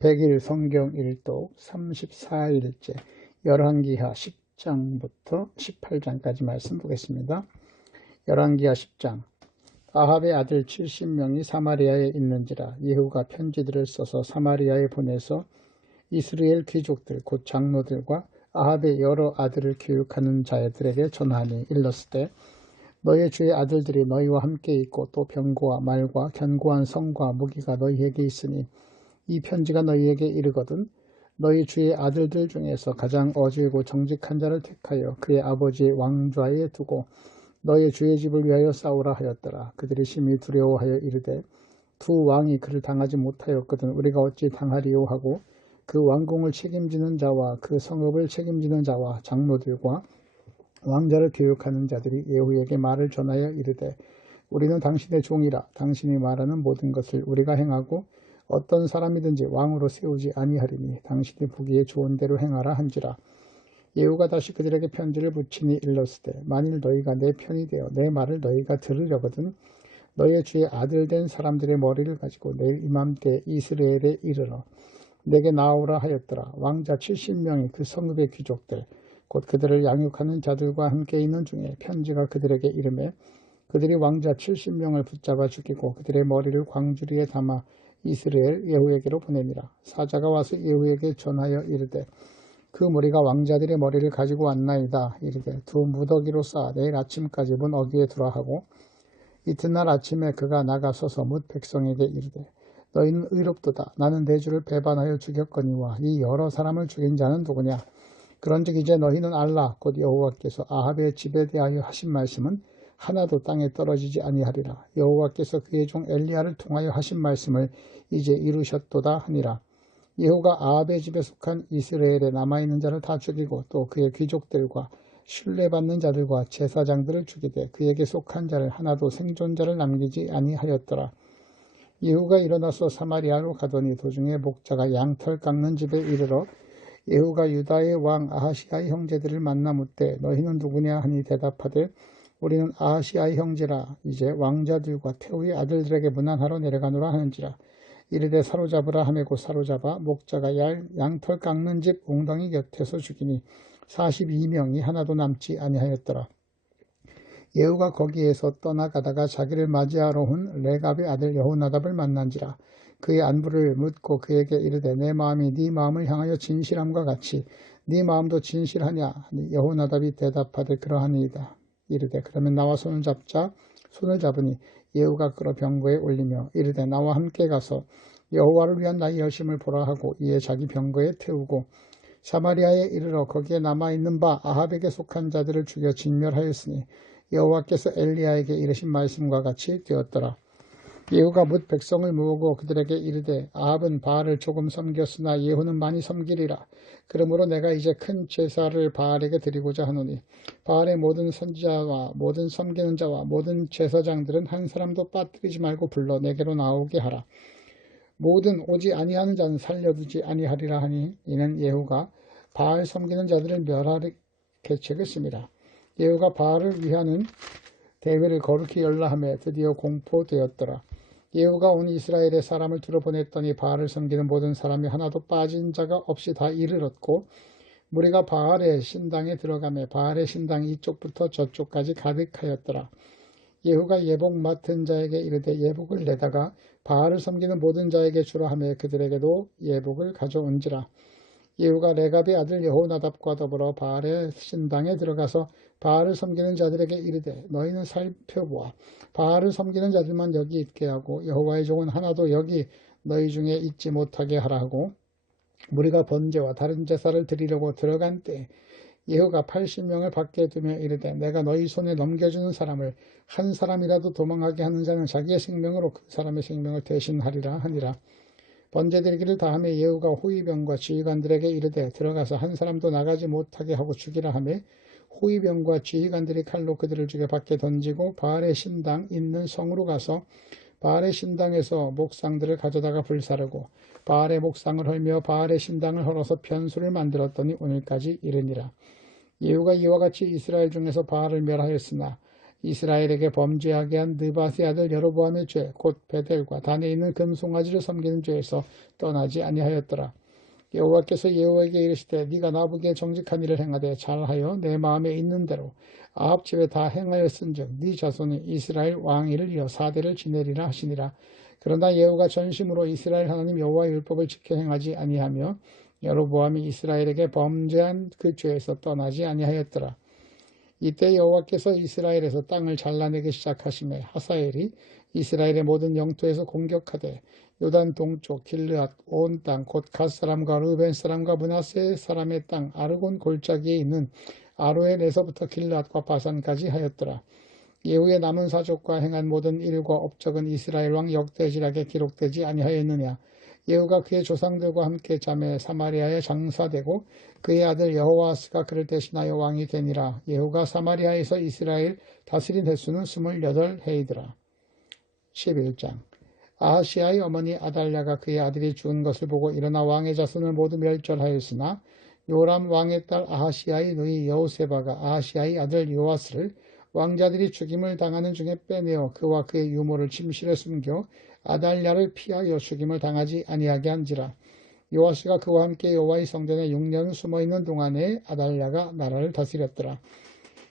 100일 성경 일독 34일째 열왕기하 10장부터 18장까지 말씀 보겠습니다. 열왕기하 10장. 아합의 아들 70명이 사마리아에 있는지라 예후가 편지들을 써서 사마리아에 보내서 이스라엘 귀족들 곧 장로들과 아합의 여러 아들을 교육하는 자들에게 전하니 일렀을 너희 주의 아들들이 너희와 함께 있고 또 병거와 말과 견고한 성과 무기가 너희에게 있으니 이 편지가 너희에게 이르거든 너희 주의 아들들 중에서 가장 어질고 정직한 자를 택하여 그의 아버지 왕좌에 두고 너희 주의 집을 위하여 싸우라 하였더라. 그들이 심히 두려워하여 이르되 두 왕이 그를 당하지 못하였거든 우리가 어찌 당하리요 하고 그 왕궁을 책임지는 자와 그 성읍을 책임지는 자와 장로들과 왕자를 교육하는 자들이 예후에게 말을 전하여 이르되 우리는 당신의 종이라 당신이 말하는 모든 것을 우리가 행하고 어떤 사람이든지 왕으로 세우지 아니하리니 당신이 보기에 좋은 대로 행하라 한지라. 예후가 다시 그들에게 편지를 붙이니 일렀으되 만일 너희가 내 편이 되어 내 말을 너희가 들으려거든 너희 주의 아들 된 사람들의 머리를 가지고 내일 이맘때 이스라엘에 이르러 내게 나오라 하였더라. 왕자 70명이 그 성읍의 귀족들 곧 그들을 양육하는 자들과 함께 있는 중에 편지가 그들에게 이르매 그들이 왕자 70명을 붙잡아 죽이고 그들의 머리를 광주리에 담아 이스라엘 예후에게로 보내니라. 사자가 와서 예후에게 전하여 이르되 그 무리가 왕자들의 머리를 가지고 왔나이다. 이르되 두 무더기로 쌓아 내일 아침까지 문 어귀에 두라 하고 이튿날 아침에 그가 나가서서 뭇 백성에게 이르되 너희는 의롭도다. 나는 내 주를 배반하여 죽였거니와 이 여러 사람을 죽인 자는 누구냐. 그런즉 이제 너희는 알라. 곧 여호와께서 아합의 집에 대하여 하신 말씀은 하나도 땅에 떨어지지 아니하리라. 여호와께서 그의 종 엘리야를 통하여 하신 말씀을 이제 이루셨도다 하니라. 예후가 아합의 집에 속한 이스라엘에 남아있는 자를 다 죽이고 또 그의 귀족들과 신뢰받는 자들과 제사장들을 죽이되 그에게 속한 자를 하나도 생존자를 남기지 아니하였더라. 예후가 일어나서 사마리아로 가더니 도중에 목자가 양털 깎는 집에 이르러 예후가 유다의 왕 아하시아의 형제들을 만나 묻되 너희는 누구냐 하니 대답하되 우리는 아하시아의 형제라. 이제 왕자들과 태후의 아들들에게 문안하러 내려가노라 하는지라. 이르되 사로잡으라 하매고 사로잡아 목자가 양털 깎는 집 웅덩이 곁에서 죽이니 42명이 하나도 남지 아니하였더라. 예후가 거기에서 떠나가다가 자기를 맞이하러 온 레갑의 아들 여호나답을 만난지라. 그의 안부를 묻고 그에게 이르되 내 마음이 네 마음을 향하여 진실함과 같이 네 마음도 진실하냐. 여호나답이 대답하되 그러하니이다. 이르되 그러면 나와 손을 잡자. 손을 잡으니 예후가 끌어 병거에 올리며 이르되 나와 함께 가서 여호와를 위한 나의 열심을 보라 하고 이에 자기 병거에 태우고 사마리아에 이르러 거기에 남아있는 바 아합에게 속한 자들을 죽여 진멸하였으니 여호와께서 엘리야에게 이르신 말씀과 같이 되었더라. 예후가 뭇 백성을 모으고 그들에게 이르되 아합은 바알을 조금 섬겼으나 예후는 많이 섬기리라. 그러므로 내가 이제 큰 제사를 바알에게 드리고자 하노니 바알의 모든 선지자와 모든 섬기는 자와 모든 제사장들은 한 사람도 빠뜨리지 말고 불러 내게로 나오게 하라. 모든 오지 아니하는 자는 살려두지 아니하리라 하니 이는 예후가 바알 섬기는 자들을 멸할 계책을 씁니다. 예후가 바알을 위하는 대회를 거룩히 열라하며 드디어 공포되었더라. 예후가 온 이스라엘의 사람을 들어보냈더니 바알을 섬기는 모든 사람이 하나도 빠진 자가 없이 다 이르렀고 무리가 바알의 신당에 들어가며 바알의 신당이 이쪽부터 저쪽까지 가득하였더라. 예후가 예복 맡은 자에게 이르되 예복을 내다가 바알을 섬기는 모든 자에게 주라 하며 그들에게도 예복을 가져온지라. 예후가 레갑의 아들 여호나답과 더불어 바알의 신당에 들어가서 바알을 섬기는 자들에게 이르되 너희는 살펴보아 바알을 섬기는 자들만 여기 있게 하고 여호와의 종은 하나도 여기 너희 중에 있지 못하게 하라 하고 무리가 번제와 다른 제사를 드리려고 들어간 때 예후가 80명을 밖에 두며 이르되 내가 너희 손에 넘겨주는 사람을 한 사람이라도 도망하게 하는 자는 자기의 생명으로 그 사람의 생명을 대신하리라 하니라. 번제드리기를 다하며 예후가 호위병과 지휘관들에게 이르되 들어가서 한 사람도 나가지 못하게 하고 죽이라 하며 호위병과 지휘관들이 칼로 그들을 죽여 밖에 던지고 바알의 신당 있는 성으로 가서 바알의 신당에서 목상들을 가져다가 불사르고 바알의 목상을 헐며 바알의 신당을 헐어서 변수를 만들었더니 오늘까지 이르니라. 예후가 이와 같이 이스라엘 중에서 바알을 멸하였으나 이스라엘에게 범죄하게 한 느밧의 아들 여로보암의 죄 곧 베델과 단에 있는 금송아지를 섬기는 죄에서 떠나지 아니하였더라. 여호와께서 예후에게 이르시되 네가 나보기에 정직한 일을 행하되 잘하여 내 마음에 있는 대로 아합 집에 다 행하였은즉 네 자손이 이스라엘 왕위를 이어 4대를 지내리라 하시니라. 그러나 예후가 전심으로 이스라엘 하나님 여호와의 율법을 지켜 행하지 아니하며 여로보암이 이스라엘에게 범죄한 그 죄에서 떠나지 아니하였더라. 이때 여호와께서 이스라엘에서 땅을 잘라내기 시작하심에 하사엘이 이스라엘의 모든 영토에서 공격하되 요단 동쪽 길르앗 온 땅 곧 갓 사람과 르벤 사람과 므낫세 사람의 땅 아르곤 골짜기에 있는 아로엘에서부터 길르앗과 바산까지 하였더라. 예후의 남은 사족과 행한 모든 일과 업적은 이스라엘 왕 역대지락에 기록되지 아니하였느냐. 예후가 그의 조상들과 함께 자매 사마리아에 장사되고 그의 아들 여호아스가 그를 대신하여 왕이 되니라. 예후가 사마리아에서 이스라엘 다스린 횟수는 28해이더라. 11장. 아하시아의 어머니 아달랴가 그의 아들이 죽은 것을 보고 일어나 왕의 자손을 모두 멸절하였으나 요람 왕의 딸 아하시아의 누이 여호세바가 아하시아의 아들 요아스를 왕자들이 죽임을 당하는 중에 빼내어 그와 그의 유모를 침실에 숨겨 아달랴를 피하여 죽임을 당하지 아니하게 한지라. 요아스가 그와 함께 여호와의 성전에 6년 숨어있는 동안에 아달랴가 나라를 다스렸더라.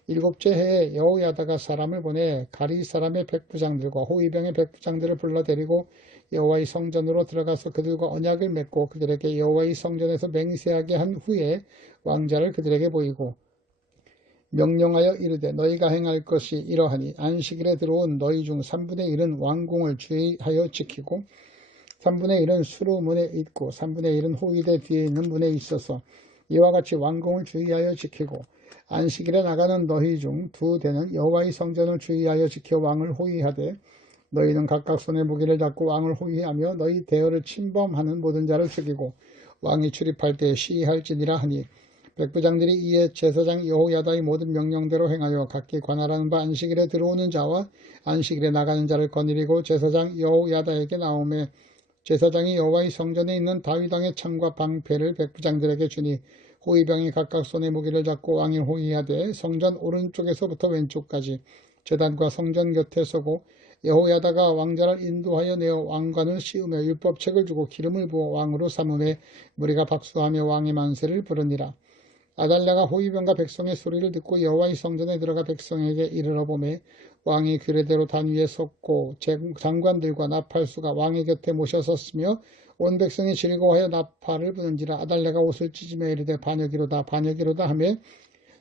7째 해에 여호야다가 사람을 보내 가리 사람의 백부장들과 호위병의 백부장들을 불러 데리고 여호와의 성전으로 들어가서 그들과 언약을 맺고 그들에게 여호와의 성전에서 맹세하게 한 후에 왕자를 그들에게 보이고 명령하여 이르되 너희가 행할 것이 이러하니 안식일에 들어온 너희 중 3분의 1은 왕궁을 주의하여 지키고 3분의 1은 수로문에 있고 3분의 1은 호위대 뒤에 있는 문에 있어서 이와 같이 왕궁을 주의하여 지키고 안식일에 나가는 너희 중 2대는 여호와의 성전을 주의하여 지켜 왕을 호위하되 너희는 각각 손에 무기를 잡고 왕을 호위하며 너희 대열을 침범하는 모든 자를 죽이고 왕이 출입할 때에 시할지니라 하니 백부장들이 이에 제사장 여호야다의 모든 명령대로 행하여 각기 관할하는 바 안식일에 들어오는 자와 안식일에 나가는 자를 거느리고 제사장 여호야다에게 나오매 제사장이 여호와의 성전에 있는 다윗왕의 창과 방패를 백부장들에게 주니 호위병이 각각 손에 무기를 잡고 왕이 호위하되 성전 오른쪽에서부터 왼쪽까지 제단과 성전 곁에 서고 여호야다가 왕자를 인도하여 내어 왕관을 씌우며 율법책을 주고 기름을 부어 왕으로 삼음에 무리가 박수하며 왕의 만세를 부르니라. 아달랴가 호위병과 백성의 소리를 듣고 여호와의 성전에 들어가 백성에게 이르러 보매 왕이 규례대로 단 위에 섰고 장관들과 나팔수가 왕의 곁에 모셔섰으며 온 백성이 즐거워하여 나팔을 부는지라. 아달랴가 옷을 찢으며 이르되 반역이로다 반역이로다 하며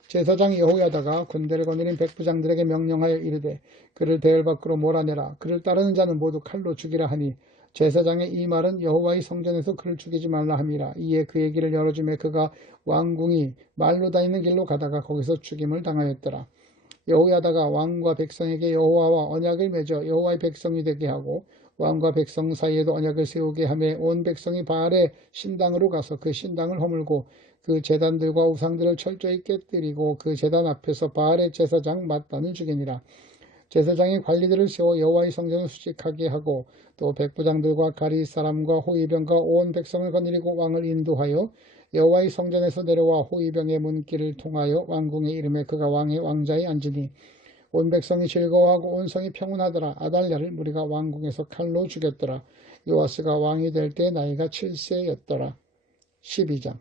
제사장 여호야다가 군대를 거느린 백부장들에게 명령하여 이르되 그를 대열 밖으로 몰아내라. 그를 따르는 자는 모두 칼로 죽이라 하니 제사장의 이 말은 여호와의 성전에서 그를 죽이지 말라 함이라. 이에 그의 길을 열어주매 그가 왕궁이 말로 다니는 길로 가다가 거기서 죽임을 당하였더라. 여호야다가 왕과 백성에게 여호와와 언약을 맺어 여호와의 백성이 되게 하고 왕과 백성 사이에도 언약을 세우게 하며 온 백성이 바알의 신당으로 가서 그 신당을 허물고 그 제단들과 우상들을 철저히 깨뜨리고 그 제단 앞에서 바알의 제사장 mat단을 죽이니라. 제사장이 관리들을 세워 여호와의 성전을 수직하게 하고 또 백부장들과 가리 사람과 호위병과 온 백성을 거느리고 왕을 인도하여 여호와의 성전에서 내려와 호위병의 문길을 통하여 왕궁에 이르매 그가 왕의 왕자에 앉으니 온 백성이 즐거워하고 온 성이 평온하더라. 아달랴를 무리가 왕궁에서 칼로 죽였더라. 요아스가 왕이 될 때 나이가 7세였더라. 12장.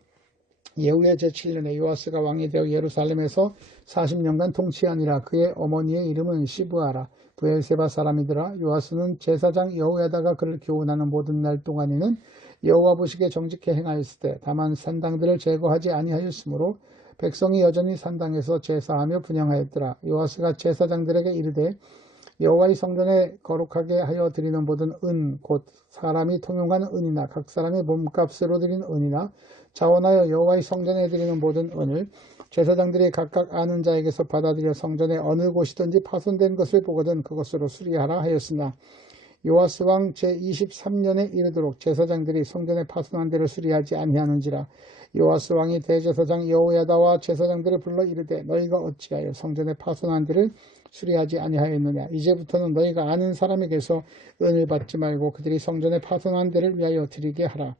예후의 제7년에 요아스가 왕이 되어 예루살렘에서 40년간 통치하니라. 그의 어머니의 이름은 시브아라. 브엘세바 사람이더라. 요아스는 제사장 여호야다가 그를 교훈하는 모든 날 동안에는 여호와 보시기에 정직히 행하였을 때 다만 산당들을 제거하지 아니하였으므로 백성이 여전히 산당에서 제사하며 분향하였더라. 요아스가 제사장들에게 이르되 여호와의 성전에 거룩하게 하여 드리는 모든 은 곧 사람이 통용하는 은이나 각 사람의 몸값으로 드리는 은이나 자원하여 여호와의 성전에 드리는 모든 은을 제사장들이 각각 아는 자에게서 받아들여 성전의 어느 곳이든지 파손된 것을 보거든 그것으로 수리하라 하였으나 요아스 왕 제23년에 이르도록 제사장들이 성전의 파손한 데를 수리하지 아니하는지라. 요아스 왕이 대제사장 여호야다와 제사장들을 불러 이르되 너희가 어찌하여 성전의 파손한 데를 수리하지 아니하였느냐. 이제부터는 너희가 아는 사람에게서 은을 받지 말고 그들이 성전의 파손한 데를 위하여 드리게 하라.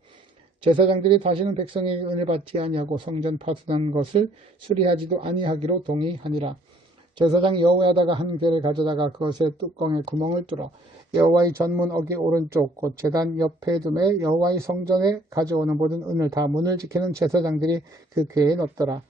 제사장들이 다시는 백성에게 은을 받지 아니하고 성전 파손한 것을 수리하지도 아니하기로 동의하니라. 제사장이 여호와에다가 한 괴를 가져다가 그것의 뚜껑에 구멍을 뚫어 여호와의 전문 어기 오른쪽 곧 제단 옆에 두매 여호와의 성전에 가져오는 모든 은을 다 문을 지키는 제사장들이 그 괴에 넣더라.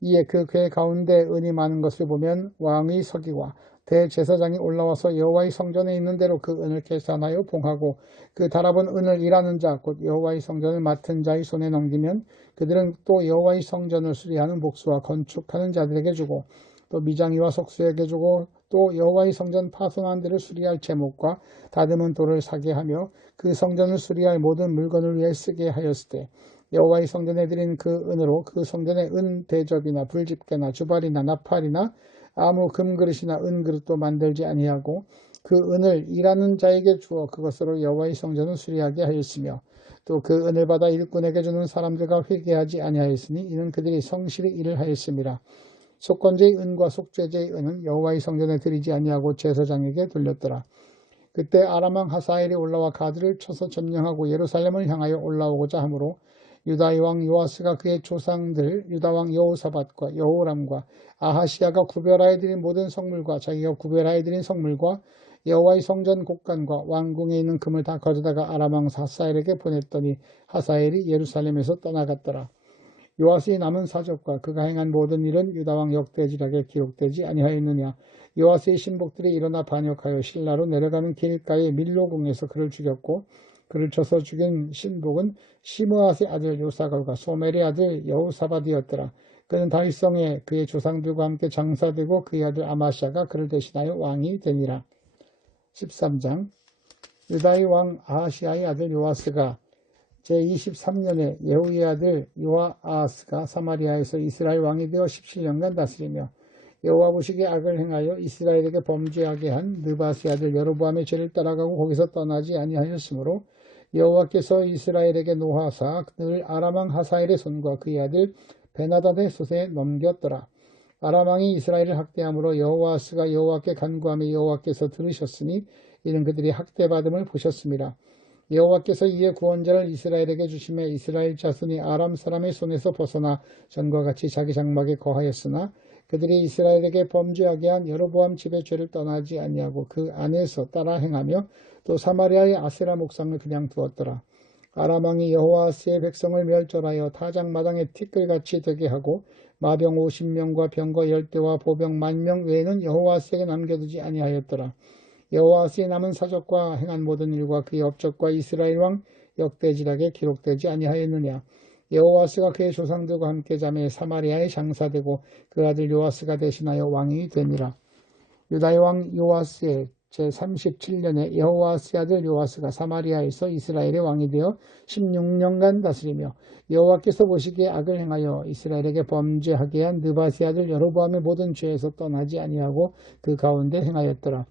이에 그 괴 가운데 은이 많은 것을 보면 왕의 서기와 대제사장이 올라와서 여호와의 성전에 있는 대로 그 은을 계산하여 봉하고 그 달아본 은을 일하는 자 곧 여호와의 성전을 맡은 자의 손에 넘기면 그들은 또 여호와의 성전을 수리하는 목수와 건축하는 자들에게 주고 또 미장이와 속수에게 주고 또 여호와의 성전 파손한 데를 수리할 제목과 다듬은 돌을 사게 하며 그 성전을 수리할 모든 물건을 위해 쓰게 하였을 때 여호와의 성전에 드린 그 은으로 그 성전의 은 대접이나 불집게나 주발이나 나팔이나 아무 금그릇이나 은그릇도 만들지 아니하고 그 은을 일하는 자에게 주어 그것으로 여호와의 성전을 수리하게 하였으며 또 그 은을 받아 일꾼에게 주는 사람들과 회개하지 아니하였으니 이는 그들이 성실히 일을 하였음이라. 속건제의 은과 속죄제의 은은 여호와의 성전에 드리지 아니하고 제사장에게 돌렸더라. 그때 아람 왕 하사엘이 올라와 가드를 쳐서 점령하고 예루살렘을 향하여 올라오고자 하므로 유다의 왕 요아스가 그의 조상들 유다 왕 여호사밧과 여호람과 아하시야가 구별하여 드린 모든 성물과 자기가 구별하여 드린 성물과 여호와의 성전 곡간과 왕궁에 있는 금을 다 가져다가 아람 왕 하사엘에게 보냈더니 하사엘이 예루살렘에서 떠나갔더라. 요아스의 남은 사적과 그가 행한 모든 일은 유다 왕 역대지락에 기록되지 아니하였느냐. 요아스의 신복들이 일어나 반역하여 신라로 내려가는 길가의 밀로궁에서 그를 죽였고 그를 쳐서 죽인 신복은 시므앗의 아들 요사갈과 소멜의 아들 여호사밧이었더라. 그는 다윗성에 그의 조상들과 함께 장사되고 그의 아들 아마샤가 그를 대신하여 왕이 되니라. 13장 유다의 왕 아하시아의 아들 요아스가 제23년에 예후의 아들 요아스가 사마리아에서 이스라엘 왕이 되어 17년간 다스리며 여호와 보시기에 악을 행하여 이스라엘에게 범죄하게 한 느바스의 아들 여로보암의 죄를 따라가고 거기서 떠나지 아니하였으므로 여호와께서 이스라엘에게 노하사 늘 아람 왕 하사엘의 손과 그의 아들 베나닷의 손에 넘겼더라. 아람 왕이 이스라엘을 학대함으로 여호아스가 여호와께 간구하며 여호와께서 들으셨으니 이는 그들이 학대받음을 보셨습니다. 여호와께서 이에 구원자를 이스라엘에게 주시며 이스라엘 자손이 아람 사람의 손에서 벗어나 전과 같이 자기 장막에 거하였으나 그들이 이스라엘에게 범죄하게 한 여로보암 집의 죄를 떠나지 아니하고 그 안에서 따라 행하며 또 사마리아의 아세라 목상을 그냥 두었더라. 아람 왕이 여호아스의 백성을 멸절하여 타작마당에 티끌같이 되게 하고 마병 50명과 병거 10대와 보병 10,000명 외에는 여호아스에게 남겨두지 아니하였더라. 여호아스의 남은 사적과 행한 모든 일과 그의 업적과 이스라엘 왕 역대지락에 기록되지 아니하였느냐. 여호아스가 그의 조상들과 함께 자매 사마리아에 장사되고 그 아들 요아스가 대신하여 왕이 되니라. 유다의 왕 요아스의 제37년에 여호아스의 아들 요아스가 사마리아에서 이스라엘의 왕이 되어 16년간 다스리며 여호와께서 보시기에 악을 행하여 이스라엘에게 범죄하게 한 느바스의 아들 여로보암의 모든 죄에서 떠나지 아니하고 그 가운데 행하였더라.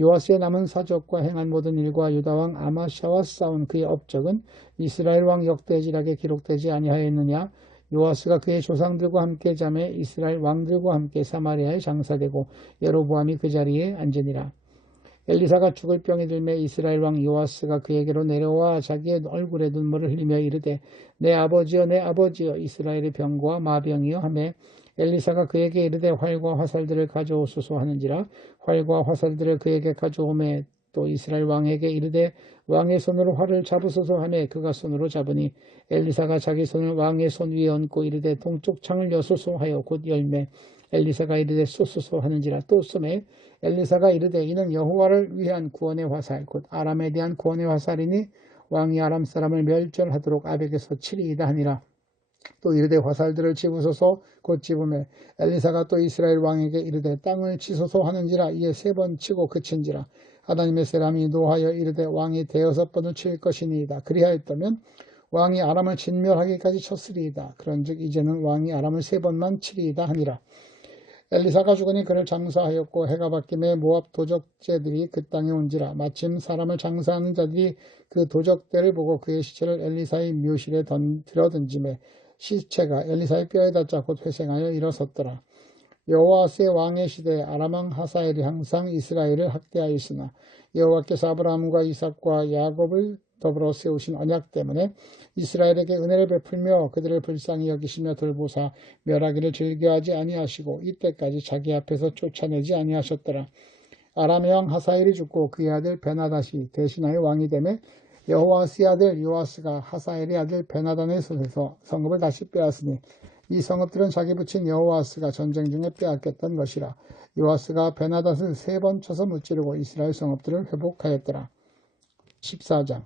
요아스의 남은 사적과 행한 모든 일과 유다 왕 아마샤와 싸운 그의 업적은 이스라엘 왕 역대지락에 기록되지 아니하였느냐. 요아스가 그의 조상들과 함께 자매 이스라엘 왕들과 함께 사마리아에 장사되고 여로보암이 그 자리에 앉으니라. 엘리사가 죽을 병이 들매 이스라엘 왕 요아스가 그에게로 내려와 자기의 얼굴에 눈물을 흘리며 이르되 내 아버지여 내 아버지여 이스라엘의 병과 마병이여 하매 엘리사가 그에게 이르되 활과 화살들을 가져오소서 하는지라. 활과 화살들을 그에게 가져오매 또 이스라엘 왕에게 이르되 왕의 손으로 활을 잡으소서 하매 그가 손으로 잡으니 엘리사가 자기 손을 왕의 손 위에 얹고 이르되 동쪽 창을 여소서 하여 곧 열매 엘리사가 이르되 쏘소서 하는지라. 또 쏘매 엘리사가 이르되 이는 여호와를 위한 구원의 화살 곧 아람에 대한 구원의 화살이니 왕이 아람 사람을 멸절하도록 아벡에서 치리이다 하니라. 또 이르되 화살들을 집으소서 곧 집으매 엘리사가 또 이스라엘 왕에게 이르되 땅을 치소서 하는지라. 이에 3번 치고 그친지라. 하나님의 사람이 노하여 이르되 왕이 6번을 칠 것이니이다. 그리하였다면 왕이 아람을 진멸하기까지 쳤으리이다. 그런즉 이제는 왕이 아람을 3번만 치리이다 하니라. 엘리사가 죽으니 그를 장사하였고 해가 바뀌매 모압 도적제들이 그 땅에 온지라. 마침 사람을 장사하는 자들이 그 도적대를 보고 그의 시체를 엘리사의 묘실에 들어던지매 시체가 엘리사의 뼈에 닿자 곧 회생하여 일어섰더라. 여호아스의 왕의 시대에 아람 왕 하사엘이 항상 이스라엘을 학대하였으나 여호와께서 아브라함과 이삭과 야곱을 더불어 세우신 언약 때문에 이스라엘에게 은혜를 베풀며 그들을 불쌍히 여기시며 돌보사 멸하기를 즐겨하지 아니하시고 이때까지 자기 앞에서 쫓아내지 아니하셨더라. 아람의 왕 하사엘이 죽고 그의 아들 베나닷이 대신하여 왕이 되매 여호와스의 아들 요아스가 하사엘의 아들 베나단의 손에서 성읍을 다시 빼앗으니 이 성읍들은 자기 부친 여호아스가 전쟁 중에 빼앗겼던 것이라. 요아스가 베나닷을 3번 쳐서 무찌르고 이스라엘 성읍들을 회복하였더라. 14장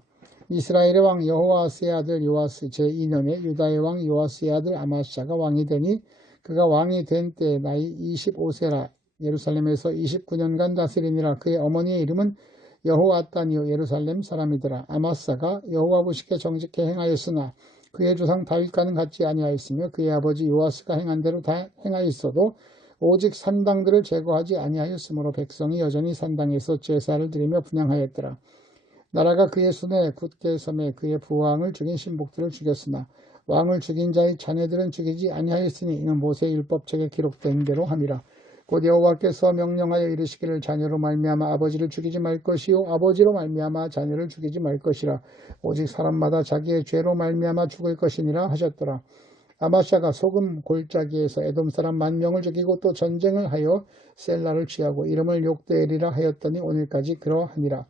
이스라엘의 왕 여호아스의 아들 요아스 제2년에 유다의 왕 요아스의 아들 아마스야가 왕이 되니 그가 왕이 된 때 나이 25세라. 예루살렘에서 29년간 다스리니라. 그의 어머니의 이름은 여호아따니요 예루살렘 사람이더라. 아마스야가 여호와 보시기에 정직히 행하였으나 그의 조상 다윗과는 같지 아니하였으며 그의 아버지 요아스가 행한 대로 다 행하였어도 오직 산당들을 제거하지 아니하였으므로 백성이 여전히 산당에서 제사를 드리며 분향하였더라. 나라가 그의 손에 굳게 섬에 그의 부왕을 죽인 신복들을 죽였으나 왕을 죽인 자의 자녀들은 죽이지 아니하였으니 이는 모세의 율법책에 기록된 대로 함이라. 곧 여호와께서 명령하여 이르시기를 자녀로 말미암아 아버지를 죽이지 말 것이요 아버지로 말미암아 자녀를 죽이지 말 것이라. 오직 사람마다 자기의 죄로 말미암아 죽을 것이니라 하셨더라. 아마샤가 소금 골짜기에서 에돔 사람 10,000명을 죽이고 또 전쟁을 하여 셀라를 취하고 이름을 욕대엘이라 하였더니 오늘까지 그러하니라.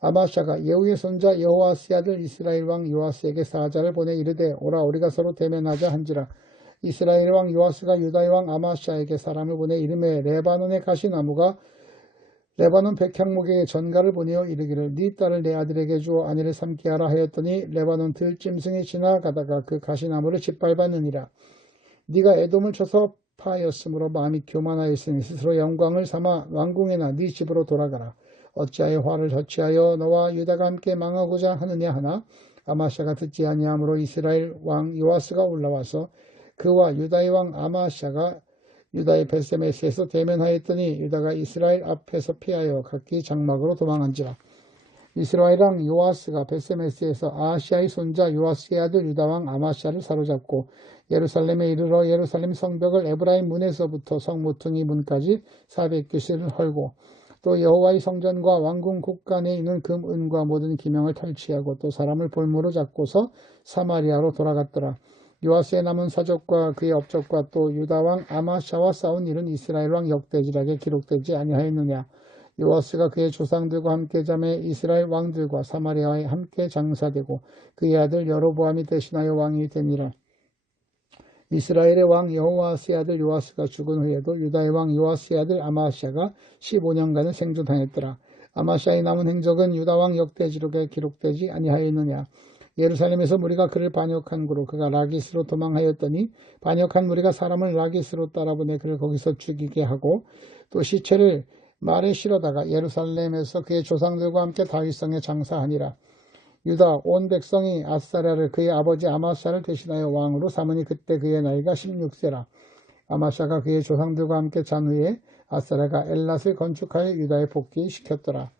아마샤가 예후의 손자 여호아스의 아들 이스라엘 왕 요아스에게 사자를 보내 이르되 오라 우리가 서로 대면하자 한지라. 이스라엘 왕 요아스가 유다의 왕 아마샤에게 사람을 보내 이름에 레바논의 가시나무가 레바논 백향목에 전가를 보내어 이르기를 네 딸을 내 아들에게 주어 아내를 삼게 하라 하였더니 레바논 들짐승이 지나가다가 그 가시나무를 짓밟았느니라. 네가 에돔을 쳐서 파하였으므로 마음이 교만하였으니 스스로 영광을 삼아 왕궁에나 네 집으로 돌아가라. 어찌하여 화를 자취하여 너와 유다가 함께 망하고자 하느냐 하나 아마샤가 듣지 아니하므로 이스라엘 왕 요아스가 올라와서 그와 유다의 왕 아마샤가 유다의 벳세메스에서 대면하였더니 유다가 이스라엘 앞에서 피하여 각기 장막으로 도망한지라. 이스라엘 왕 요아스가 벳세메스에서 아하시아의 손자 요아스의 아들 유다 왕 아마샤를 사로잡고 예루살렘에 이르러 예루살렘 성벽을 에브라임 문에서부터 성모퉁이 문까지 400규시를 헐고 또 여호와의 성전과 왕궁 곳간에 있는 금, 은과 모든 기명을 탈취하고 또 사람을 볼모로 잡고서 사마리아로 돌아갔더라. 요아스의 남은 사적과 그의 업적과 또 유다왕 아마샤와 싸운 일은 이스라엘 왕 역대지락에 기록되지 아니하였느냐. 요아스가 그의 조상들과 함께 잠에 이스라엘 왕들과 사마리아에 함께 장사되고 그의 아들 여로보암이 대신하여 왕이 되니라. 이스라엘의 왕 여호아스의 아들 요아스가 죽은 후에도 유다의 왕 요아스의 아들 아마샤가 15년간을 생존하였더라. 아마샤의 남은 행적은 유다 왕 역대지록에 기록되지 아니하였느냐. 예루살렘에서 무리가 그를 반역한 고로 그가 라기스로 도망하였더니 반역한 무리가 사람을 라기스로 따라보내 그를 거기서 죽이게 하고 또 시체를 말에 실어다가 예루살렘에서 그의 조상들과 함께 다윗성에 장사하니라. 유다 온 백성이 아사랴를 그의 아버지 아마샤를 대신하여 왕으로 삼으니 그때 그의 나이가 16세라. 아마샤가 그의 조상들과 함께 잔 후에 아사랴가 엘랏을 건축하여 유다에 복귀시켰더라.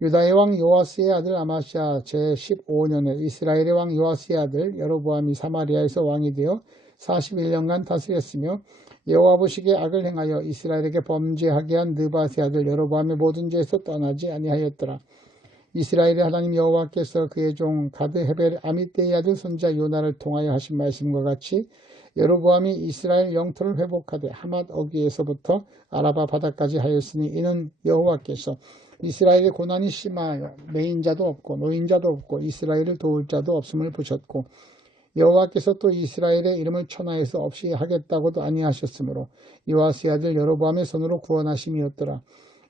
유다의 왕 요아스의 아들 아마샤 제15년에 이스라엘의 왕 요아스의 아들 여로보암이 사마리아에서 왕이 되어 41년간 다스렸으며 여호와 보시기에 악을 행하여 이스라엘에게 범죄하게 한 느밧의 아들 여로보암의 모든 죄에서 떠나지 아니하였더라. 이스라엘의 하나님 여호와께서 그의 종 가드 헤벨 아미떼의 아들 손자 요나를 통하여 하신 말씀과 같이 여로보암이 이스라엘 영토를 회복하되 하맛 어귀에서부터 아라바 바다까지 하였으니 이는 여호와께서 이스라엘의 고난이 심하여 매인자도 없고 노인자도 없고 이스라엘을 도울 자도 없음을 보셨고 여호와께서 또 이스라엘의 이름을 천하에서 없이 하겠다고도 아니하셨으므로 요아스의 아들 여로보암의 손으로 구원하심이었더라.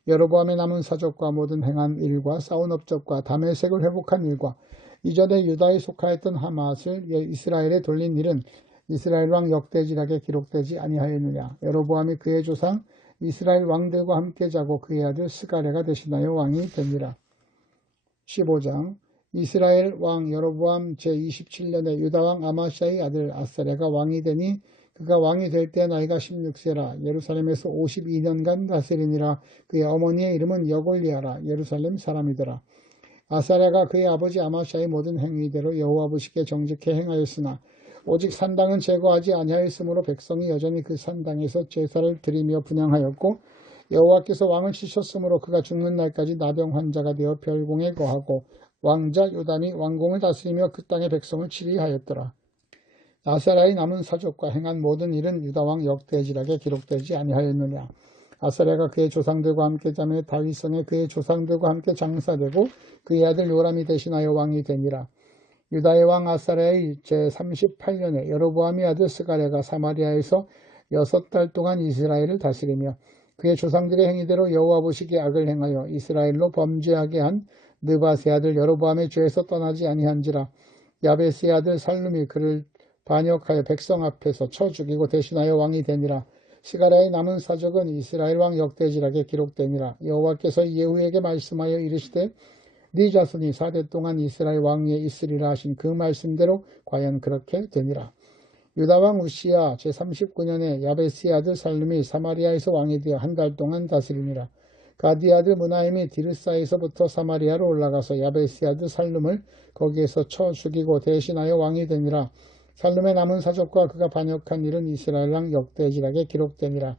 여로보암의 남은 사적과 모든 행한 일과 싸운 업적과 다메섹을 회복한 일과 이전에 유다에 속하였던 하맛을 이스라엘에 돌린 일은 이스라엘 왕 역대지락에 기록되지 아니하였느냐. 여로보암이 그의 조상 이스라엘 왕들과 함께 자고 그의 아들 스가랴가 대신하여 왕이 되니라. 15장 이스라엘 왕 여로보암 제27년에 유다 왕 아마샤의 아들 아사랴가 왕이 되니 그가 왕이 될 때 나이가 16세라. 예루살렘에서 52년간 다스리니라. 그의 어머니의 이름은 여골리아라. 예루살렘 사람이더라. 아사랴가 그의 아버지 아마샤의 모든 행위대로 여호와 보시기에 정직히 행하였으나 오직 산당은 제거하지 아니하였으므로 백성이 여전히 그 산당에서 제사를 드리며 분향하였고 여호와께서 왕을 치셨으므로 그가 죽는 날까지 나병 환자가 되어 별공에 거하고 왕자 요담이 왕궁을 다스리며 그 땅의 백성을 치리하였더라. 아사랴의 남은 사족과 행한 모든 일은 유다왕 역대지락에 기록되지 아니하였느냐. 아사랴가 그의 조상들과 함께 자매 다윗성에 그의 조상들과 함께 장사되고 그의 아들 요람이 대신하여 왕이 되니라. 유다의 왕 아사랴의 제38년에 여로보암의 아들 스가랴가 사마리아에서 6달 동안 이스라엘을 다스리며 그의 조상들의 행위대로 여호와 보시기에 악을 행하여 이스라엘로 범죄하게 한 느밧의 아들 여로보암의 죄에서 떠나지 아니한지라. 야베스의 아들 살룸이 그를 반역하여 백성 앞에서 쳐 죽이고 대신하여 왕이 되니라. 스가랴의 남은 사적은 이스라엘 왕 역대지락에 기록되니라. 여호와께서 예후에게 말씀하여 이르시되 네 자손이 4대 동안 이스라엘 왕위에 있으리라 하신 그 말씀대로 과연 그렇게 되니라. 유다 왕 우시야 제39년에 야베스의 아들 살룸이 사마리아에서 왕이 되어 1달 동안 다스리니라. 가디의 아들 무나임이 디르사에서부터 사마리아로 올라가서 야베스의 아들 살룸을 거기에서 쳐 죽이고 대신하여 왕이 되니라. 살룸의 남은 사적과 그가 반역한 일은 이스라엘 왕 역대지락에 기록되니라.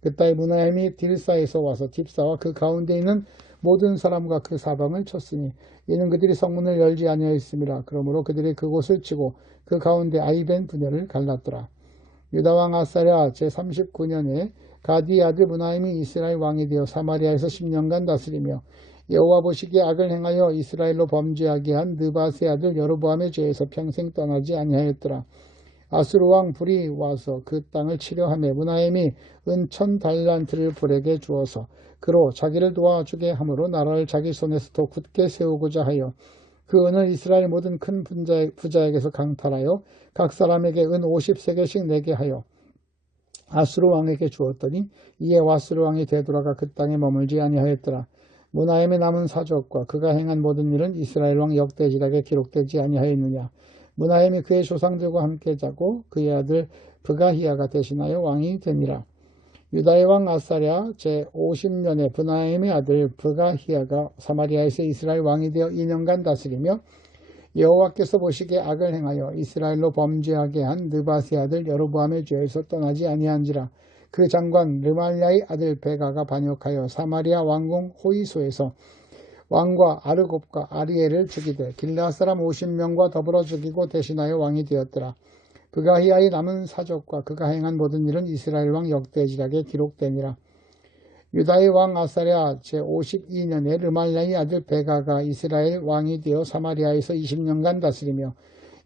그따위 무나임이 디르사에서 와서 딥사와 그 가운데 있는 모든 사람과 그 사방을 쳤으니 이는 그들이 성문을 열지 아니하였음이라. 그러므로 그들이 그곳을 치고 그 가운데 아이벤 분야를 갈랐더라. 유다왕 아사랴 제39년에 가디의 아들 무나임이 이스라엘 왕이 되어 사마리아에서 10년간 다스리며 여호와 보시기에 악을 행하여 이스라엘로 범죄하게 한 느밧의 아들 여로보암의 죄에서 평생 떠나지 아니하였더라. 아수르 왕 불이 와서 그 땅을 치려하며 무나임이 은 1000달란트를 불에게 주어서 그로 자기를 도와주게 함으로 나라를 자기 손에서 더 굳게 세우고자 하여 그 은을 이스라엘 모든 큰 부자에게서 강탈하여 각 사람에게 은 50세겔씩 내게 하여 아수르 왕에게 주었더니 이에 아수르 왕이 되돌아가 그 땅에 머물지 아니하였더라. 무나임의 남은 사적과 그가 행한 모든 일은 이스라엘 왕 역대지락에 기록되지 아니하였느냐. 무나임이 그의 조상들과 함께 자고 그의 아들 브가히야가 대신하여 왕이 되니라. 유다의 왕 아사랴 제50년에 무나임의 아들 브가히야가 사마리아에서 이스라엘 왕이 되어 2년간 다스리며 여호와께서 보시기에 악을 행하여 이스라엘로 범죄하게 한 느밧의 아들 여로보암의 죄에서 떠나지 아니한지라. 그 장관 르말랴의 아들 베가가 반역하여 사마리아 왕궁 호이소에서 왕과 아르곱과 아리엘을 죽이되 길르앗 사람 50명과 더불어 죽이고 대신하여 왕이 되었더라. 브가히야의 남은 사적과 그가 행한 모든 일은 이스라엘 왕 역대지락에 기록되니라. 유다의 왕 아사랴 제52년에 르말랴의 아들 베가가 이스라엘 왕이 되어 사마리아에서 20년간 다스리며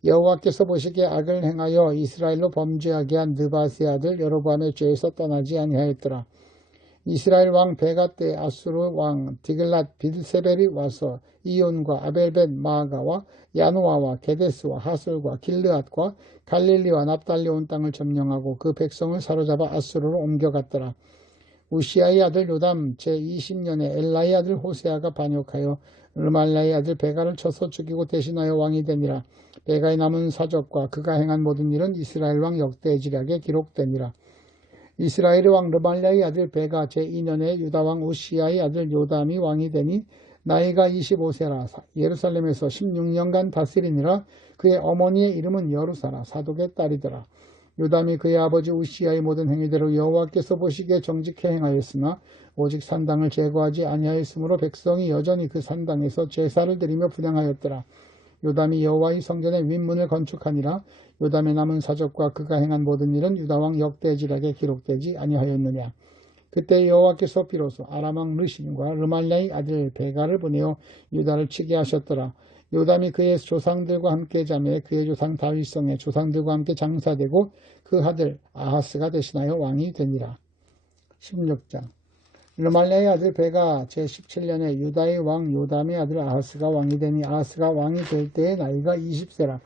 여호와께서 보시기에 악을 행하여 이스라엘로 범죄하게 한 느밧의 아들 여로보암의 죄에서 떠나지 아니하였더라. 이스라엘 왕 베가 때 아수르 왕 디글랏 빌세벨이 와서 이온과 아벨벳 마아가와 야노아와 게데스와 하솔과 길르앗과 갈릴리와 납달리 온 땅을 점령하고 그 백성을 사로잡아 아수르로 옮겨갔더라. 우시아의 아들 요담 제20년에 엘라의 아들 호세아가 반역하여 르말라의 아들 베가를 쳐서 죽이고 대신하여 왕이 되니라. 베가의 남은 사적과 그가 행한 모든 일은 이스라엘 왕 역대지락에 기록되니라. 이스라엘의 왕 르말랴의 아들 베가 제2년에 유다 왕 우시아의 아들 요담이 왕이 되니 나이가 25세라. 예루살렘에서 16년간 다스리니라. 그의 어머니의 이름은 여루사라 사독의 딸이더라. 요담이 그의 아버지 우시아의 모든 행위대로 여호와께서 보시기에 정직히 행하였으나 오직 산당을 제거하지 아니하였으므로 백성이 여전히 그 산당에서 제사를 드리며 분향하였더라. 요담이 여호와의 성전의 윗문을 건축하니라. 요담의 남은 사적과 그가 행한 모든 일은 유다왕 역대지락에 기록되지 아니하였느냐. 그때 여호와께서 비로소 아람왕 르신과 르말랴의 아들 베가를 보내어 유다를 치게 하셨더라. 요담이 그의 조상들과 함께 자매 그의 조상 다윗성의 조상들과 함께 장사되고 그 아들 아하스가 대신하여 왕이 되니라. 16장 르말랴의 아들 베가 제17년에 유다의 왕 요담의 아들 아하스가 왕이 되니 아하스가 왕이 될 때의 나이가 20세라.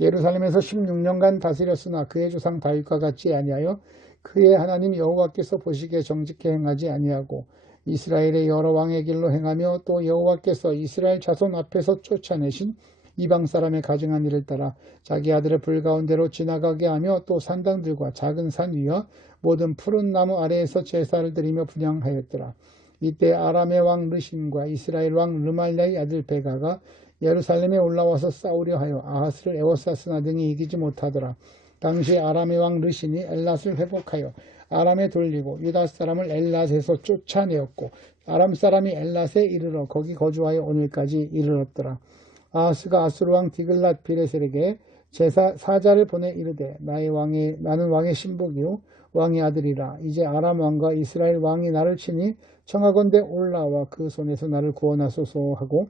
예루살렘에서 16년간 다스렸으나 그의 조상 다윗과 같이 아니하여 그의 하나님 여호와께서 보시기에 정직히 행하지 아니하고 이스라엘의 여러 왕의 길로 행하며 또 여호와께서 이스라엘 자손 앞에서 쫓아내신 이방 사람의 가증한 일을 따라 자기 아들을 불 가운데로 지나가게 하며 또 산당들과 작은 산 위와 모든 푸른 나무 아래에서 제사를 드리며 분향하였더라. 이때 아람의 왕 르신과 이스라엘 왕 르말랴의 아들 베가가 예루살렘에 올라와서 싸우려 하여 아하스를 에워쌌으나 등이 이기지 못하더라. 당시 아람의 왕 르신이 엘랏을 회복하여 아람에 돌리고 유다 사람을 엘랏에서 쫓아내었고 아람 사람이 엘랏에 이르러 거기 거주하여 오늘까지 이르렀더라. 아하스가 아수르 왕 디글랏 빌레셀에게 사자를 보내 이르되 나는 왕의 신복이요 왕의 아들이라. 이제 아람 왕과 이스라엘 왕이 나를 치니 청하건대 올라와 그 손에서 나를 구원하소서 하고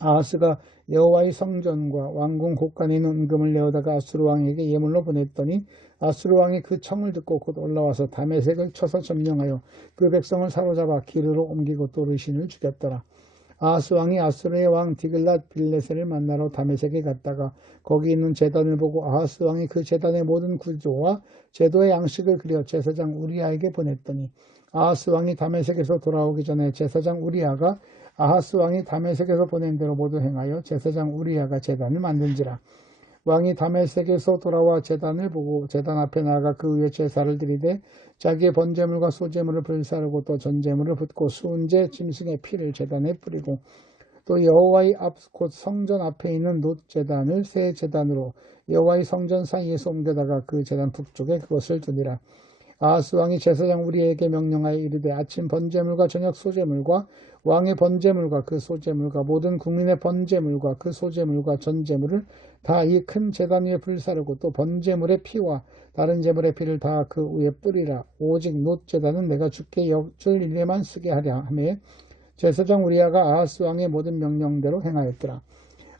아하스가 여호와의 성전과 왕궁 곳간에 있는 은금을 내어다가 아수르 왕에게 예물로 보냈더니 아수르 왕이 그 청을 듣고 곧 올라와서 다메섹을 쳐서 점령하여 그 백성을 사로잡아 기르로 옮기고 또 르신을 죽였더라. 아하스 왕이 아수르의 왕 디글랏 빌레셀을 만나러 다메섹에 갔다가 거기 있는 제단을 보고 아하스 왕이 그 제단의 모든 구조와 제도의 양식을 그려 제사장 우리아에게 보냈더니 아하스 왕이 다메섹에서 돌아오기 전에 제사장 우리아가 아하스 왕이 다메섹에서 보낸 대로 모두 행하여 제사장 우리아가 제단을 만든지라. 왕이 다메섹에서 돌아와 제단을 보고 제단 앞에 나아가 그 위에 제사를 드리되 자기의 번제물과 소제물을 불사르고 또 전제물을 붓고 수은제 짐승의 피를 제단에 뿌리고 또 여호와의 앞 곧 성전 앞에 있는 놋 제단을 새 제단으로 여호와의 성전 사이에서 옮겨다가 그 제단 북쪽에 그것을 두니라. 아하스 왕이 제사장 우리에게 명령하여 이르되 아침 번제물과 저녁 소제물과 왕의 번제물과 그 소제물과 모든 국민의 번제물과 그 소제물과 전제물을 다 이 큰 제단 위에 불사르고 또 번제물의 피와 다른 제물의 피를 다 그 위에 뿌리라. 오직 놋 제단은 내가 주께 줄 일에만 쓰게 하랴 하매 제사장 우리아가 아하스 왕의 모든 명령대로 행하였더라.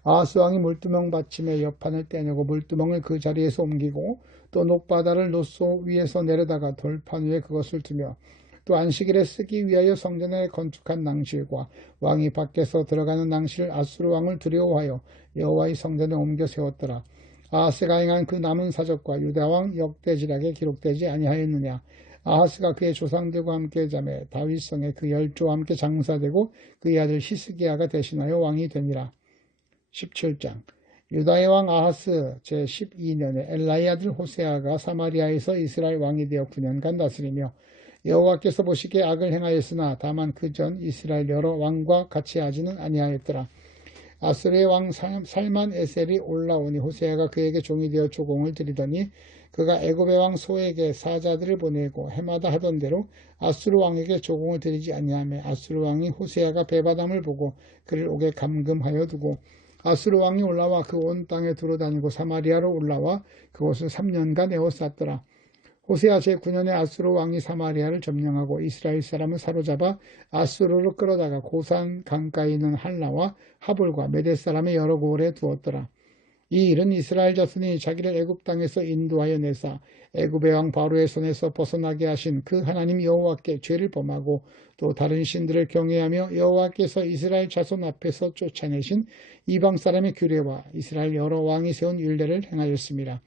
아하스 왕이 물두멍 받침에 옆판을 떼내고 물두멍을 그 자리에서 옮기고 또 놋바다를 놋소 위에서 내려다가 돌판 위에 그것을 두며 또 안식일에 쓰기 위하여 성전에 건축한 낭실과 왕이 밖에서 들어가는 낭실 아수르 왕을 두려워하여 여호와의 성전에 옮겨 세웠더라. 아하스가 행한 그 남은 사적과 유다왕 역대지락에 기록되지 아니하였느냐. 아하스가 그의 조상들과 함께 자매 다윗성에 그 열조와 함께 장사되고 그의 아들 히스기야가 대신하여 왕이 되니라. 17장 유다의 왕 아하스 제12년에 엘라의 아들 호세아가 사마리아에서 이스라엘 왕이 되어 9년간 다스리며 여호와께서 보시기에 악을 행하였으나 다만 그 전 이스라엘 여러 왕과 같이 하지는 아니하였더라. 아수르의 왕 살만 에셀이 올라오니 호세아가 그에게 종이 되어 조공을 드리더니 그가 애굽의 왕 소에게 사자들을 보내고 해마다 하던 대로 아수르 왕에게 조공을 드리지 아니하며 아수르 왕이 호세아가 배바담을 보고 그를 옥에 감금하여 두고 아수르 왕이 올라와 그 온 땅에 두루다니고 사마리아로 올라와 그곳을 3년간 에워쌌더라. 호세아 제9년에 아수르 왕이 사마리아를 점령하고 이스라엘 사람을 사로잡아 아수르로 끌어다가 고산 강가에 있는 할라와 하볼과 메대 사람의 여러 고을에 두었더라. 이 일은 이스라엘 자손이 자기를 애굽 땅에서 인도하여 내사 애굽의 왕 바로의 손에서 벗어나게 하신 그 하나님 여호와께 죄를 범하고 또 다른 신들을 경외하며 여호와께서 이스라엘 자손 앞에서 쫓아내신 이방 사람의 규례와 이스라엘 여러 왕이 세운 율례를 행하였습니다.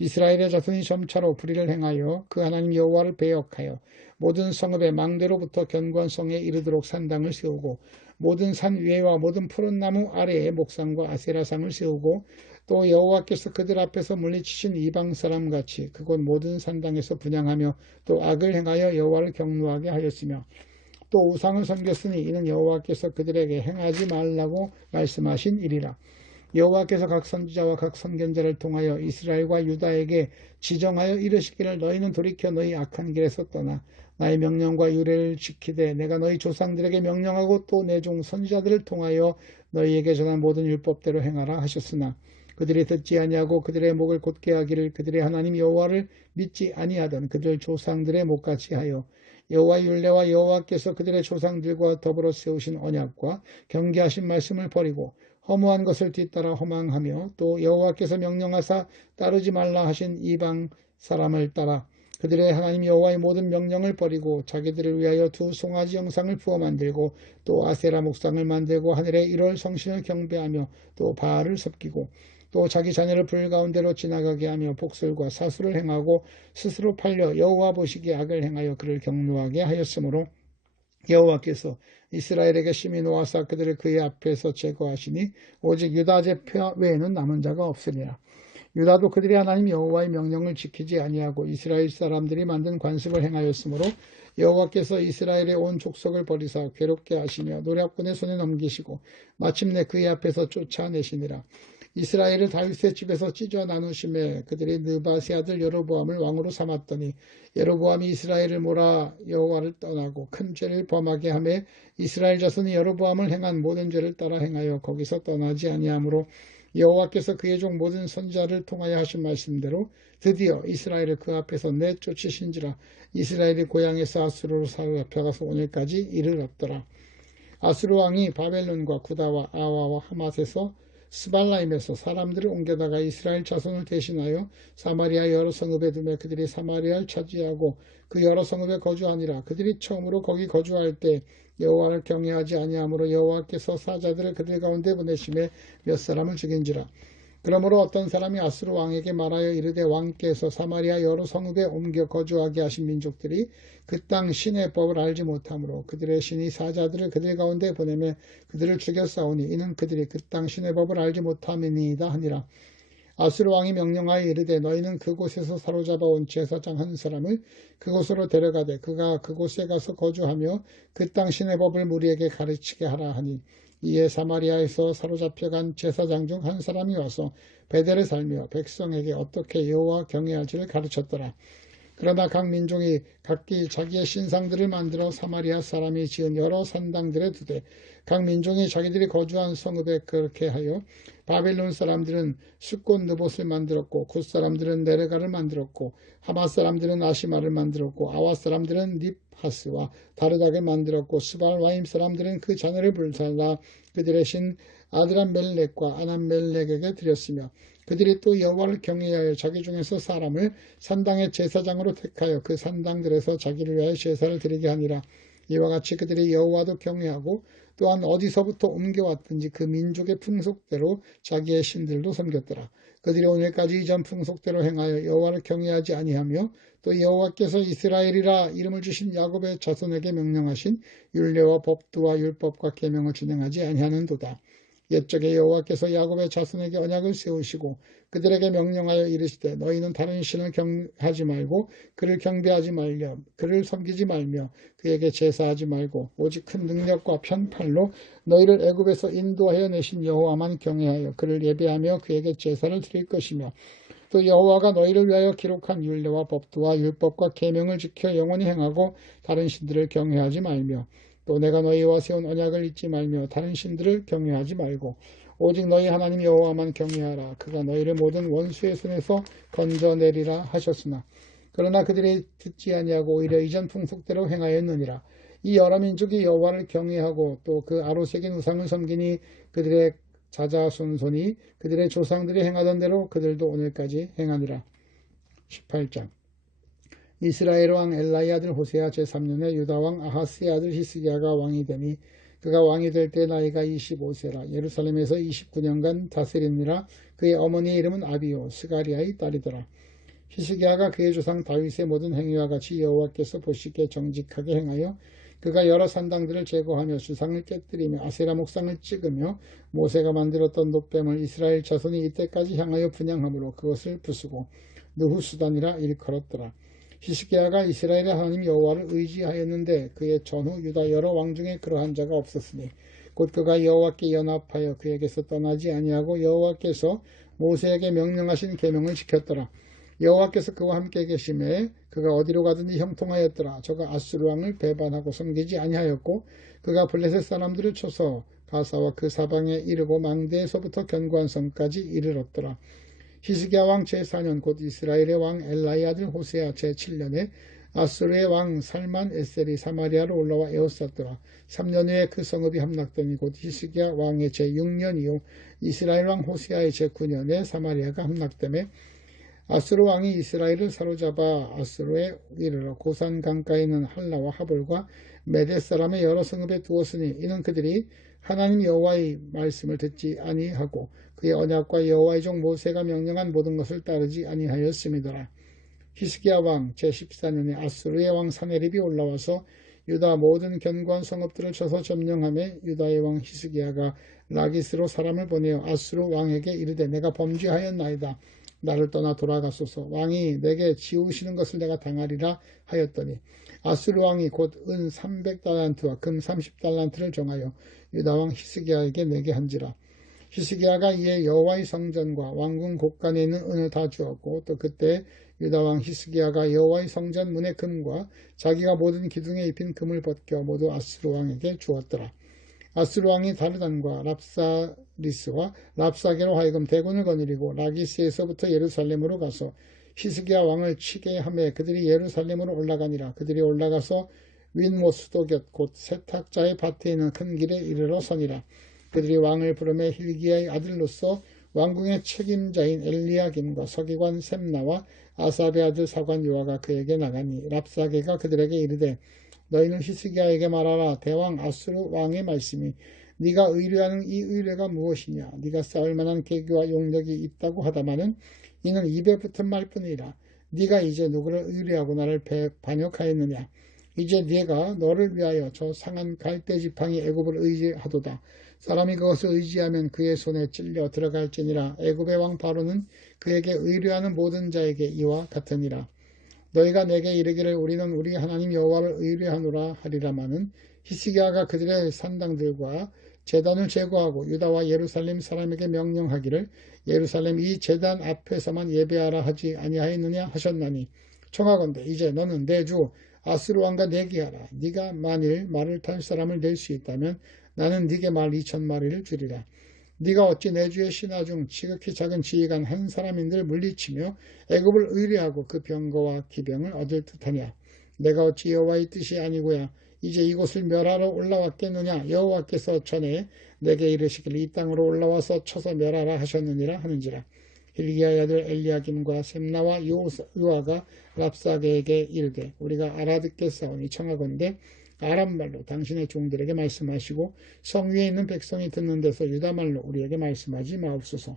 이스라엘의 자손이 점차로 불의를 행하여 그 하나님 여호와를 배역하여 모든 성읍의 망대로부터 견고한 성에 이르도록 산당을 세우고 모든 산 위에와 모든 푸른 나무 아래에 목상과 아세라상을 세우고 또 여호와께서 그들 앞에서 물리치신 이방 사람같이 그곳 모든 산당에서 분향하며 또 악을 행하여 여호와를 경노하게 하였으며 또 우상을 섬겼으니 이는 여호와께서 그들에게 행하지 말라고 말씀하신 일이라. 여호와께서 각 선지자와 각 선견자를 통하여 이스라엘과 유다에게 지정하여 이르시기를 너희는 돌이켜 너희 악한 길에서 떠나 나의 명령과 유례를 지키되 내가 너희 조상들에게 명령하고 또 내 종 선지자들을 통하여 너희에게 전한 모든 율법대로 행하라 하셨으나 그들이 듣지 아니하고 그들의 목을 곧게 하기를 그들의 하나님 여호와를 믿지 아니하던 그들 조상들의 목같이 하여 여호와의 율례와 여호와께서 그들의 조상들과 더불어 세우신 언약과 경계하신 말씀을 버리고 허무한 것을 뒤따라 허망하며 또 여호와께서 명령하사 따르지 말라 하신 이방 사람을 따라 그들의 하나님 여호와의 모든 명령을 버리고 자기들을 위하여 두 송아지 형상을 부어 만들고 또 아세라 목상을 만들고 하늘의 1월 성신을 경배하며 또 바알을 섬기고 또 자기 자녀를 불 가운데로 지나가게 하며 복술과 사수를 행하고 스스로 팔려 여호와 보시기에 악을 행하여 그를 경노하게 하였으므로 여호와께서 이스라엘에게 심히 노하사 그들을 그의 앞에서 제거하시니 오직 유다 제파 외에는 남은 자가 없으니라. 유다도 그들의 하나님 여호와의 명령을 지키지 아니하고 이스라엘 사람들이 만든 관습을 행하였으므로 여호와께서 이스라엘의 온 족속을 버리사 괴롭게 하시며 노략군의 손에 넘기시고 마침내 그의 앞에서 쫓아내시니라. 이스라엘을 다윗의 집에서 찢어 나누심에 그들이 느바세 아들 여로보암을 왕으로 삼았더니 여로보암이 이스라엘을 몰아 여호와를 떠나고 큰 죄를 범하게 하며 이스라엘 자손이 여로보암을 행한 모든 죄를 따라 행하여 거기서 떠나지 아니하므로 여호와께서 그의 종 모든 선지자를 통하여 하신 말씀대로 드디어 이스라엘을 그 앞에서 내쫓으신지라. 이스라엘이 고향에서 아수르로 사로잡혀가서 오늘까지 이르렀더라. 아수르 왕이 바벨론과 구다와 아와와 하맛에서 스발라임에서 사람들을 옮겨다가 이스라엘 자손을 대신하여 사마리아 여러 성읍에 두며 그들이 사마리아를 차지하고 그 여러 성읍에 거주하니라. 그들이 처음으로 거기 거주할 때 여호와를 경외하지 아니하므로 여호와께서 사자들을 그들 가운데 보내심에 몇 사람을 죽인지라. 그러므로 어떤 사람이 아수르 왕에게 말하여 이르되 왕께서 사마리아 여러 성읍에 옮겨 거주하게 하신 민족들이 그 땅 신의 법을 알지 못하므로 그들의 신이 사자들을 그들 가운데 보내며 그들을 죽여 싸우니 이는 그들이 그 땅 신의 법을 알지 못함이니이다 하니라. 아수르 왕이 명령하여 이르되 너희는 그곳에서 사로잡아 온 제사장 한 사람을 그곳으로 데려가되 그가 그곳에 가서 거주하며 그 땅 신의 법을 무리에게 가르치게 하라 하니 이에 사마리아에서 사로잡혀간 제사장 중 한 사람이 와서 베델에 살며 백성에게 어떻게 여호와 경외할지를 가르쳤더라. 그러나 각 민족이 각기 자기의 신상들을 만들어 사마리아 사람이 지은 여러 산당들에 두되 각 민족이 자기들이 거주한 성읍에 그렇게 하여 바벨론 사람들은 숫곳 느봇을 만들었고 굿 사람들은 네레가를 만들었고 하맛 사람들은 아시마를 만들었고 아와 사람들은 닙하스와 다르닥을 만들었고 스발와임 사람들은 그 자녀를 불살라 그들의 신 아드람멜렉과 아남멜렉에게 드렸으며 그들이 또 여호와를 경외하여 자기 중에서 사람을 산당의 제사장으로 택하여 그 산당들에서 자기를 위하여 제사를 드리게 하니라. 이와 같이 그들이 여호와도 경외하고 또한 어디서부터 옮겨왔든지 그 민족의 풍속대로 자기의 신들도 섬겼더라. 그들이 오늘까지 이전 풍속대로 행하여 여호와를 경외하지 아니하며 또 여호와께서 이스라엘이라 이름을 주신 야곱의 자손에게 명령하신 율례와 법도와 율법과 계명을 진행하지 아니하는도다. 옛적에 여호와께서 야곱의 자손에게 언약을 세우시고 그들에게 명령하여 이르시되 너희는 다른 신을 경하지 말고 그를 경배하지 말며 그를 섬기지 말며 그에게 제사하지 말고 오직 큰 능력과 편팔로 너희를 애굽에서 인도하여 내신 여호와만 경외하여 그를 예배하며 그에게 제사를 드릴 것이며 또 여호와가 너희를 위하여 기록한 율례와 법도와 율법과 계명을 지켜 영원히 행하고 다른 신들을 경외하지 말며 또 내가 너희와 세운 언약을 잊지 말며 다른 신들을 경외하지 말고 오직 너희 하나님 여호와만 경외하라. 그가 너희를 모든 원수의 손에서 건져내리라 하셨으나 그러나 그들이 듣지 아니하고 오히려 이전 풍속대로 행하였느니라. 이 여러 민족이 여호와를 경외하고 또 그 아로새긴 우상을 섬기니 그들의 자자손손이 그들의 조상들이 행하던 대로 그들도 오늘까지 행하니라. 18장 이스라엘 왕 엘라의 아들 호세아 제3년에 유다 왕 아하스의 아들 히스기야가 왕이 되니 그가 왕이 될 때 나이가 25세라. 예루살렘에서 29년간 다스리니라. 그의 어머니의 이름은 아비오 스가리아의 딸이더라. 히스기야가 그의 조상 다윗의 모든 행위와 같이 여호와께서 보시기에 정직하게 행하여 그가 여러 산당들을 제거하며 주상을 깨뜨리며 아세라 목상을 찍으며 모세가 만들었던 놋뱀을 이스라엘 자손이 이때까지 향하여 분향함으로 그것을 부수고 느후수단이라 일컬었더라. 히스기야가 이스라엘의 하나님 여호와를 의지하였는데 그의 전후 유다 여러 왕 중에 그러한 자가 없었으니 곧 그가 여호와께 연합하여 그에게서 떠나지 아니하고 여호와께서 모세에게 명령하신 계명을 지켰더라. 여호와께서 그와 함께 계심에 그가 어디로 가든지 형통하였더라. 저가 아수르 왕을 배반하고 섬기지 아니하였고 그가 블레셋 사람들을 쳐서 가사와 그 사방에 이르고 망대에서부터 견고한 성까지 이르렀더라. 히스기야 왕 제4년 곧 이스라엘의 왕 엘라의 아들 호세아 제7년에 아수르의 왕 살만 에셀이 사마리아로 올라와 에워쌌더라. 3년 후에 그 성읍이 함락되니 곧 히스기야 왕의 제6년 이후 이스라엘 왕 호세아의 제9년에 사마리아가 함락되매 아수르 왕이 이스라엘을 사로잡아 아수르에 이르러 고산 강가에 있는 할라와 하볼과 메대 사람의 여러 성읍에 두었으니 이는 그들이 하나님 여호와의 말씀을 듣지 아니하고 그의 언약과 여호와의 종 모세가 명령한 모든 것을 따르지 아니하였음이더라. 히스기야 왕 제14년에 아수르의 왕 사네립이 올라와서 유다 모든 견고한 성읍들을 쳐서 점령하며 유다의 왕 히스기야가 라기스로 사람을 보내어 아수르 왕에게 이르되 내가 범죄하였나이다. 나를 떠나 돌아가소서. 왕이 내게 지우시는 것을 내가 당하리라 하였더니 아수르 왕이 곧 은 300달란트와 금 30달란트를 정하여 유다 왕 히스기야에게 내게 한지라. 히스기야가 이에 여호와의 성전과 왕궁 곳간에 있는 은을 다 주었고 또 그때 유다왕 히스기야가 여호와의 성전 문의 금과 자기가 모든 기둥에 입힌 금을 벗겨 모두 아스루 왕에게 주었더라. 아스루 왕이 다르단과 랍사리스와 랍사게로 하여금 대군을 거느리고 라기스에서부터 예루살렘으로 가서 히스기야 왕을 치게 하매 그들이 예루살렘으로 올라가니라. 그들이 올라가서 윈못 수도 곁 곧 세탁자의 밭에 있는 큰 길에 이르러 서니라. 그들이 왕을 부르매 hil기야의 아들로서 왕궁의 책임자인 엘리야김과 서기관 셈나와 아삽의 아들 사관 요아가 그에게 나가니 랍사게가 그들에게 이르되 너희는 히스기야에게 말하라. 대왕 아수르 왕의 말씀이 네가 의뢰하는 이 의뢰가 무엇이냐. 네가 싸울 만한 계기와 용력이 있다고 하다마는 이는 입에 붙은 말뿐이라. 네가 이제 누구를 의뢰하고 나를 반역하였느냐. 이제 네가 너를 위하여 저 상한 갈대 지팡이 애굽을 의지하도다. 사람이 그것을 의지하면 그의 손에 찔려 들어갈지니라. 애굽의 왕 바로는 그에게 의뢰하는 모든 자에게 이와 같으니라. 너희가 내게 이르기를 우리는 우리 하나님 여호와를 의뢰하노라 하리라마는 히스기야가 그들의 산당들과 제단을 제거하고 유다와 예루살렘 사람에게 명령하기를 예루살렘 이 제단 앞에서만 예배하라 하지 아니하였느냐 하셨나니 청하건대 이제 너는 내 주 아스루 왕과 내기하라. 네가 만일 말을 탈 사람을 낼 수 있다면 나는 네게 말 2,000마리를 주리라. 네가 어찌 내 주의 신하 중 지극히 작은 지휘관 한 사람인들 물리치며 애굽을 의뢰하고 그 병거와 기병을 얻을 듯하냐. 내가 어찌 여호와의 뜻이 아니고야 이제 이곳을 멸하러 올라왔겠느냐. 여호와께서 전에 내게 이르시길 이 땅으로 올라와서 쳐서 멸하라 하셨느니라 하는지라. hil기야의 아들 엘리야김과 셈나와 요아가 랍사게에게 이르되 우리가 알아듣겠사오니 청하건대 아람말로 당신의 종들에게 말씀하시고 성 위에 있는 백성이 듣는 데서 유다말로 우리에게 말씀하지 마옵소서.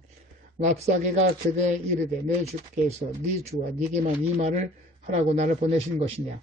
랍사게가 그대 이르되 내 주께서 네 주와 네게만 이 말을 하라고 나를 보내신 것이냐.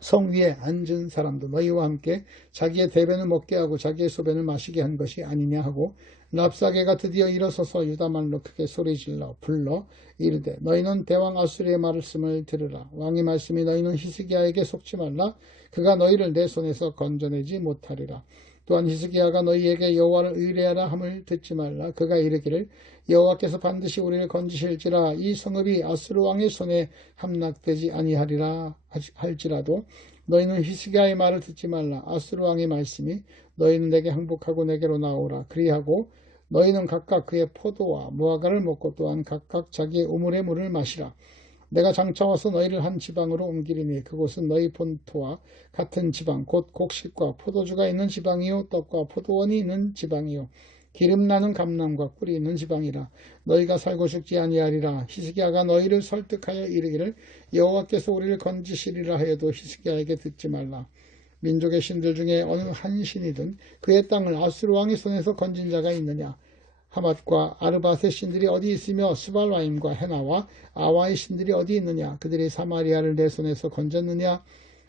성 위에 앉은 사람도 너희와 함께 자기의 대변을 먹게 하고 자기의 소변을 마시게 한 것이 아니냐 하고 랍사게가 드디어 일어서서 유다말로 크게 소리질러 불러 이르되 너희는 대왕 아수르의 말씀을 들으라. 왕의 말씀이 너희는 히스기야에게 속지 말라. 그가 너희를 내 손에서 건져내지 못하리라. 또한 히스기야가 너희에게 여호와를 의뢰하라 함을 듣지 말라. 그가 이르기를 여호와께서 반드시 우리를 건지실지라. 이 성읍이 아수르 왕의 손에 함락되지 아니하리라 할지라도 너희는 히스기야의 말을 듣지 말라. 아수르 왕의 말씀이 너희는 내게 항복하고 내게로 나오라. 그리하고 너희는 각각 그의 포도와 무화과를 먹고 또한 각각 자기의 우물의 물을 마시라. 내가 장차 와서 너희를 한 지방으로 옮기리니 그곳은 너희 본토와 같은 지방 곧 곡식과 포도주가 있는 지방이요 떡과 포도원이 있는 지방이요 기름 나는 감람과 꿀이 있는 지방이라. 너희가 살고 죽지 아니하리라. 히스기야가 너희를 설득하여 이르기를 여호와께서 우리를 건지시리라 하여도 히스기야에게 듣지 말라. 민족의 신들 중에 어느 한 신이든 그의 땅을 아수르 왕의 손에서 건진 자가 있느냐. 하맛과 아르밧의 신들이 어디 있으며 스발와임과 헤나와 아와의 신들이 어디 있느냐. 그들이 사마리아를 내 손에서 건졌느냐.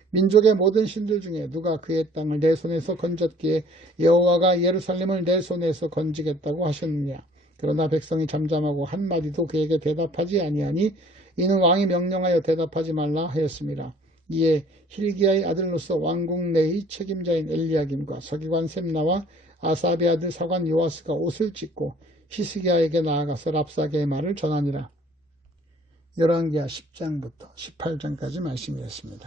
민족의 모든 신들 중에 누가 그의 땅을 내 손에서 건졌기에 여호와가 예루살렘을 내 손에서 건지겠다고 하셨느냐. 그러나 백성이 잠잠하고 한마디도 그에게 대답하지 아니하니 이는 왕이 명령하여 대답하지 말라 하였습니다. 이에 hil기야의 아들로서 왕궁 내의 책임자인 엘리야김과 서기관 셈나와 아삽의 아들 사관 요아스가 옷을 찢고 히스기야에게 나아가서 랍사게의 말을 전하니라. 열왕기하 10장부터 18장까지 말씀이었습니다.